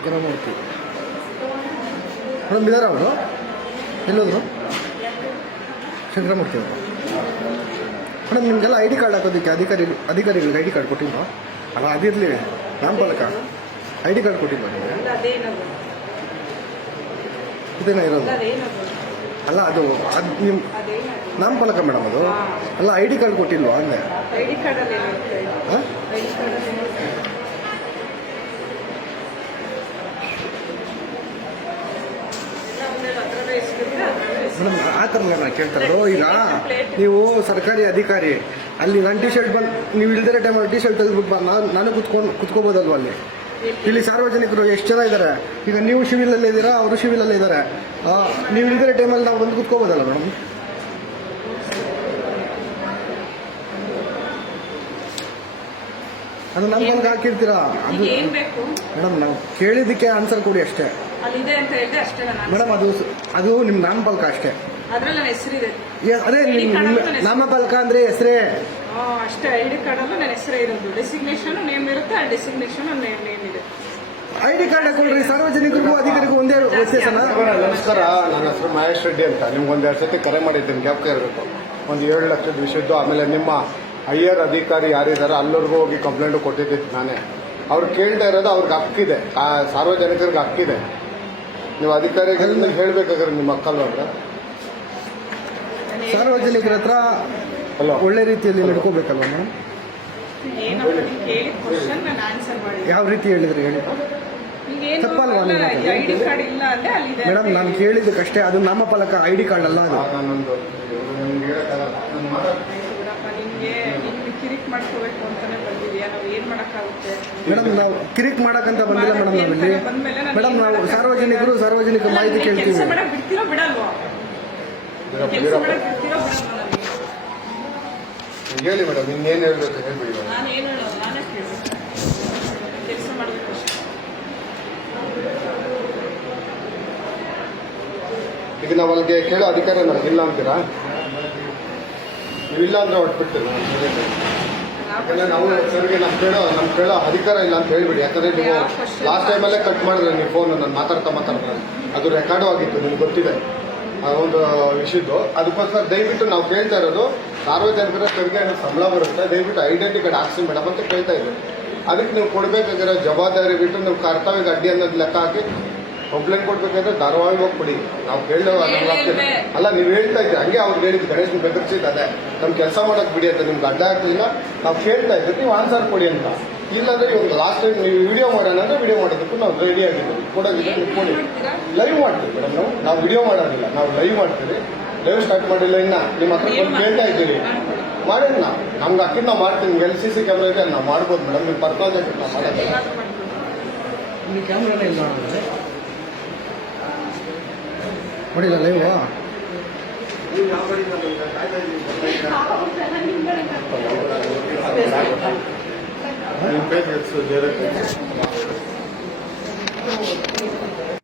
Shankaramurthy madam ಇದಾರ ಅವರು? ಎಲ್ಲೋದ್ರು? ಶಂಕರಮೂರ್ತಿ ಅವರು. ಮೇಡಮ್ ನಿಮಗೆಲ್ಲ ಐ ಡಿ ಕಾರ್ಡ್ ಹಾಕೋದಕ್ಕೆ ಅಧಿಕಾರಿ ಅಧಿಕಾರಿಗಳಿಗೆ ಐ ಡಿ ಕಾರ್ಡ್ ಕೊಟ್ಟಿಲ್ವಾ? ಅಲ್ಲ ಅದಿರಲಿ ನಾಮಫಲಕ ಐ ಡಿ ಕಾರ್ಡ್ ಕೊಟ್ಟಿಲ್ವಾ ನಿಮಗೆ? ಅದೇನದು ಇದೇನ ಇರೋದು? ಅಲ್ಲ ಅದು ಅದು ನಿಮ್ಮ ನಮ್ಮ ನಾಮಫಲಕ ಮೇಡಮ್ ಅದು. ಅಲ್ಲ ಐ ಡಿ ಕಾರ್ಡ್ ಕೊಟ್ಟಿಲ್ವಾ ಅಂದೆ? ಮೇಡಮ್ ಆ ಥರ ನಾನು ಕೇಳ್ತಾ ಇರೋದು. ಈಗ ನೀವು ಸರ್ಕಾರಿ ಅಧಿಕಾರಿ ಅಲ್ಲಿ ನನ್ನ ಟಿ ಶರ್ಟ್ ಬಂದು ನೀವು ಇಲ್ದಿರೋ ಟೈಮಲ್ಲಿ ಟಿ ಶರ್ಟ್ ತೆಗೆದ್ಬಿಟ್ಟು ಬಂದು ನಾನು ನಾನು ಕುತ್ಕೊಂಡು ಕುತ್ಕೋಬೋದಲ್ವ ಅಲ್ಲಿ? ಇಲ್ಲಿ ಸಾರ್ವಜನಿಕರು ಎಷ್ಟು ಜನ ಇದ್ದಾರೆ ಈಗ ನೀವು ಶಿವಿಲಲ್ಲಿ ಇದ್ದೀರಾ? ಅವರು ಶಿವಿಲಲ್ಲಿ ಇದ್ದಾರೆ ನೀವು ಇಲ್ದಿರೋ ಟೈಮಲ್ಲಿ ನಾವು ಬಂದು ಕುತ್ಕೋಬೋದಲ್ಲ ಮೇಡಮ್? ಅದು ನಮ್ಗೆ ಹಾಕಿರ್ತೀರಾ? ಮೇಡಮ್ ನಾವು ಕೇಳಿದ್ದಕ್ಕೆ ಆನ್ಸರ್ ಕೊಡಿ ಅಷ್ಟೇ. ಅಲ್ಲಿದೆ ಅಂತ ಹೇಳಿದೆ ಅಷ್ಟೇ ನಾನು ಮೇಡಮ್ ಅದು ಅದು ನಿಮ್ಮ ನಾಮಫಲಕ ಅಷ್ಟೇ. ಅದ್ರಲ್ಲಿ ನನ್ನ ಹೆಸರಿದೆ. ಇದೆ ಅದೇ ನಿಮ್ಮ ನಿಮ್ಮ ನಾಮಫಲಕ ಅಂದ್ರೆ ಹೆಸರೇ. ಆ, ಅಷ್ಟೇ ಐ ಡಿ ಕಾರ್ಡಲ್ಲೂ ನನ್ನ ಹೆಸರೇ ಇರೋದು. ಡೆಸಿಗ್ನೇಷನ್ ನೇಮ್ ಇರುತ್ತೆ ಆ ಡೆಸಿಗ್ನೇಷನ್ ನೇಮ್ ನೇಮ್ ಇದೆ. ಐ ಡಿ ಕಾರ್ಡ್ ಹಾಕೊಳ್ರಿ ಸಾರ್ವಜನಿಕರಿಗೂ ಅಧಿಕಾರಿಗೂ ಒಂದೇ ವ್ಯತ್ಯಾಸನ ನಮಸ್ಕಾರ. ನನ್ನ ಹೆಸರು ಮಹೇಶ್ ರೆಡ್ಡಿ ಅಂತ. ನಿಮ್ಗೆ ಒಂದೆರಡು ಎರಡು ಸತಿ ಕರೆ ಮಾಡಿದ್ದೀನಿ ಗ್ಯಾಪ್ ಇರಬೇಕು. ಒಂದು ಏಳು ಲಕ್ಷದ ವಿಷಯದ್ದು ಆಮೇಲೆ ನಿಮ್ಮ ಹೈಯರ್ ಅಧಿಕಾರಿ ಯಾರಿದ್ದಾರೆ ಅಲ್ಲರಿಗೂ ಹೋಗಿ ಕಂಪ್ಲೇಂಟ್ ಕೊಟ್ಟಿದ್ದೆ ನಾನೇ. ಅವ್ರು ಕೇಳ್ತಾ ಇರೋದು ಅವ್ರಿಗೆ ಹಕ್ಕಿದೆ. ಆ ಸಾರ್ವಜನಿಕರಿಗೆ ಹಕ್ಕಿದೆ. ನೀವು ಅಧಿಕಾರಿಗಳನ್ನ ಹೇಳ್ಬೇಕಾದ್ರೆ ನಿಮ್ಮ ಮಕ್ಕಳವ್ರ ಸಾರ್ವಜನಿಕರ ಹತ್ರ ಅಲ್ವಾ ಒಳ್ಳೆ ರೀತಿಯಲ್ಲಿ ನಡ್ಕೋಬೇಕಲ್ವ ಮೇಡಮ್ ಏನಪ್ಪ ನೀನು ಕೇಳಿದ ಕ್ವಶನ್ ನಾನು ಆನ್ಸರ್ ಮಾಡಿದೆ ಯಾವ ರೀತಿ ಹೇಳಿದ್ರಿ ಹೇಳಿ? ತಪ್ಪಲ್ವಾ ನೀವು ಮಾತಾಡೋದು? ಐ ಡಿ ಕಾರ್ಡ್ ಇಲ್ಲ ಅಂದ್ರೆ ಅಲ್ಲಿದೆ ಮೇಡಮ್ ನಾನು ಕೇಳಿದ್ದಕ್ಕಷ್ಟೇ ಅದು ನಾಮಫಲಕ ಐ ಡಿ ಕಾರ್ಡ್ ಅಲ್ಲ ಅದು. ನಾನೊಂದು ನಿಮ್ಗೆ ಹೇಳಕ್ಕಾಗಲ್ಲ. ನಾನು ಮಾತಾಡ್ತೀನಿ. ಬಿಡಪ್ಪ ನಿಮ್ಗೆ ನಿಮ್ಗೆ ಕಿರಿಕ್ ಮಾಡ್ಕೋಬೇಕು ಅಂತಾನೆ ಬಂದಿದ್ಯಾ ನಾವು ಏನ್ ಮಾಡಕ್ಕಾಗುತ್ತೆ? ಮೇಡಮ್ ನಾವು ಕಿರಿಕ್ ಮಾಡಕ್ಕಂತ ಬಂದಿಲ್ಲ ಮೇಡಮ್ ನಾವಿಲ್ಲಿ ಮೇಡಮ್ ನಾವು ಸಾರ್ವಜನಿಕರು ಸಾರ್ವಜನಿಕ ಮಾಹಿತಿ ಕೆಲಸ ಕೇಳ್ತೀವಿ. ಮಾಡಕ್ ಬಿಡ್ತೀರೋ ಬಿಡಲ್ವಾ? ಕೆಲಸ ವೀರಪ್ಪ. ಮಾಡಕ್ ಬಿಡ್ತೀರೋ ಬಿಡಲ್ವಾ ನನಗೆ ಹೇಳಿ ಮೇಡಮ್ ಇನ್ನೇನು ಹೇಳ್ಬೇಕು ಹೇಳ್ಬಿಡಿ ಮೇಡಮ್. ನಾನು ಏನು ಹೇಳೋದು? ನಾನೇ ಕೇಳಬೇಕು. ಕೆಲಸ ಮಾಡ್ಬೇಕು ಅಷ್ಟೇ. ಈಗ ನಾವು ಅಲ್ಲಿಗೆ ಕೇಳೋ ಅಧಿಕಾರ ನನಗಿಲ್ಲ ಅಂತೀರಾ? ನೀವಿಲ್ಲ ಅಂದ್ರೆ ಹೊಟ್ಬಿಡ್ತೀವಿ ಯಾಕಂದ್ರೆ ನಾವು ಸರ್ಗೆ ನಮ್ಮ ಕೇಳೋ ನಮ್ಮ ಕೇಳೋ ಅಧಿಕಾರ ಇಲ್ಲ ಅಂತ ಹೇಳ್ಬಿಡಿ. ಯಾಕಂದ್ರೆ ನೀವು? ಲಾಸ್ಟ್ ಟೈಮಲ್ಲೇ ಕಟ್ ಮಾಡಿದ್ರೆ ನೀವು ಫೋನ್ ನಾನು ಮಾತಾಡ್ತಾ ಮಾತಾಡ್ತಾ. ಅದು ರೆಕಾರ್ಡು ಆಗಿತ್ತು ನಿಮ್ಗೆ ಗೊತ್ತಿದೆ. ಆ ಒಂದು ವಿಷಯದ್ದು. ಅದಕ್ಕೋಸ್ಕರ ದಯವಿಟ್ಟು ನಾವು ಕೇಳ್ತಾ ಇರೋದು ಸಾರ್ವಜನಿಕರ ತೆರಿಗೆ ಅನ್ನೋ ಸಂಬಳ ಬರುತ್ತೆ. ದಯವಿಟ್ಟು ಐಡೆಂಟಿ ಕಾರ್ಡ್ ಹಾಕ್ಸಿ ಮೇಡಮ್ ಅಂತ ಕೇಳ್ತಾ ಇದ್ದೀವಿ ಅದಕ್ಕೆ ನೀವು ಕೊಡಬೇಕಾಗಿರೋ ಜವಾಬ್ದಾರಿ ಬಿಟ್ಟು ನೀವು ಕರ್ತವ್ಯಕ್ಕೆ ಅಡ್ಡಿ ಅನ್ನೋದು ಲೆಕ್ಕ ಹಾಕಿ ಕಂಪ್ಲೇಂಟ್ ಕೊಡ್ಬೇಕಾದ್ರೆ ಧಾರಾವಾಹಿಯಾಗಿ ಕೊಡಿ ನಾವು ಕೇಳೋ. ನಮ್ಗೆ ಆಗ್ತಿದೆ ಅಲ್ಲ ನೀವು ಹೇಳ್ತಾ ಇದ್ದೀರಿ. ಹಂಗೆ ಅವ್ರಿಗೆ ಹೇಳಿದ್ರು ಗಣೇಶ್ ಬೆದರ್ಸಿದ್ದಾರೆ ಅದೇ ನಮ್ ಕೆಲಸ ಮಾಡಕ್ ಬಿಡಿ ಅಂತ ನಿಮ್ಗೆ ಅಡ್ಡ ಆಗ್ತಿಲ್ಲ ನಾವು ಕೇಳ್ತಾ ಇದ್ದೀವಿ ನೀವು ಆನ್ಸರ್ ಕೊಡಿ ಅಂತ. ಇಲ್ಲಾಂದ್ರೆ ಇವಾಗ ಲಾಸ್ಟ್ ಟೈಮ್ ನೀವು ವಿಡಿಯೋ ಮಾಡೋಣ ಅಂದ್ರೆ ವಿಡಿಯೋ ಮಾಡೋದಕ್ಕೂ ನಾವು ರೆಡಿ ಆಗಿದ್ದೀವಿ. ಕೊಡೋದಿಲ್ಲ ನೀವು ಕೊಡಿ ಲೈವ್ ಮಾಡ್ತೀವಿ ಮೇಡಮ್ ನಾವು. ನಾವು ವಿಡಿಯೋ ಮಾಡೋದಿಲ್ಲ. ನಾವು ಲೈವ್ ಮಾಡ್ತೀವಿ. ಲೈವ್ ಸ್ಟಾರ್ಟ್ ಮಾಡಿಲ್ಲ ಇನ್ನ. ನಿಮ್ಮ ಹತ್ರ ಬಂದು ಕೇಳ್ತಾ ಇದ್ದೀವಿ ಮಾಡೋಣ. ನಾವು ನಮ್ಗೆ ಅಕ್ಕಿ ನಾವು ಮಾಡ್ತೀನಿ ನಿಮ್ಗೆ ಎಲ್ ಸಿ ಸಿ ಕ್ಯಾಮ್ರಾ ಇದೆ ನಾವು ಮಾಡ್ಬೋದು ಮೇಡಮ್ ನಿಮ್ಮ ಕ್ಯಾಮ್ರಾನೇ ನಾವು ಮಾಡೋದಿಲ್ಲ. ನೋಡಿಲ್ಲ ಲೈವ್ ಡೈರೆಕ್ಟ್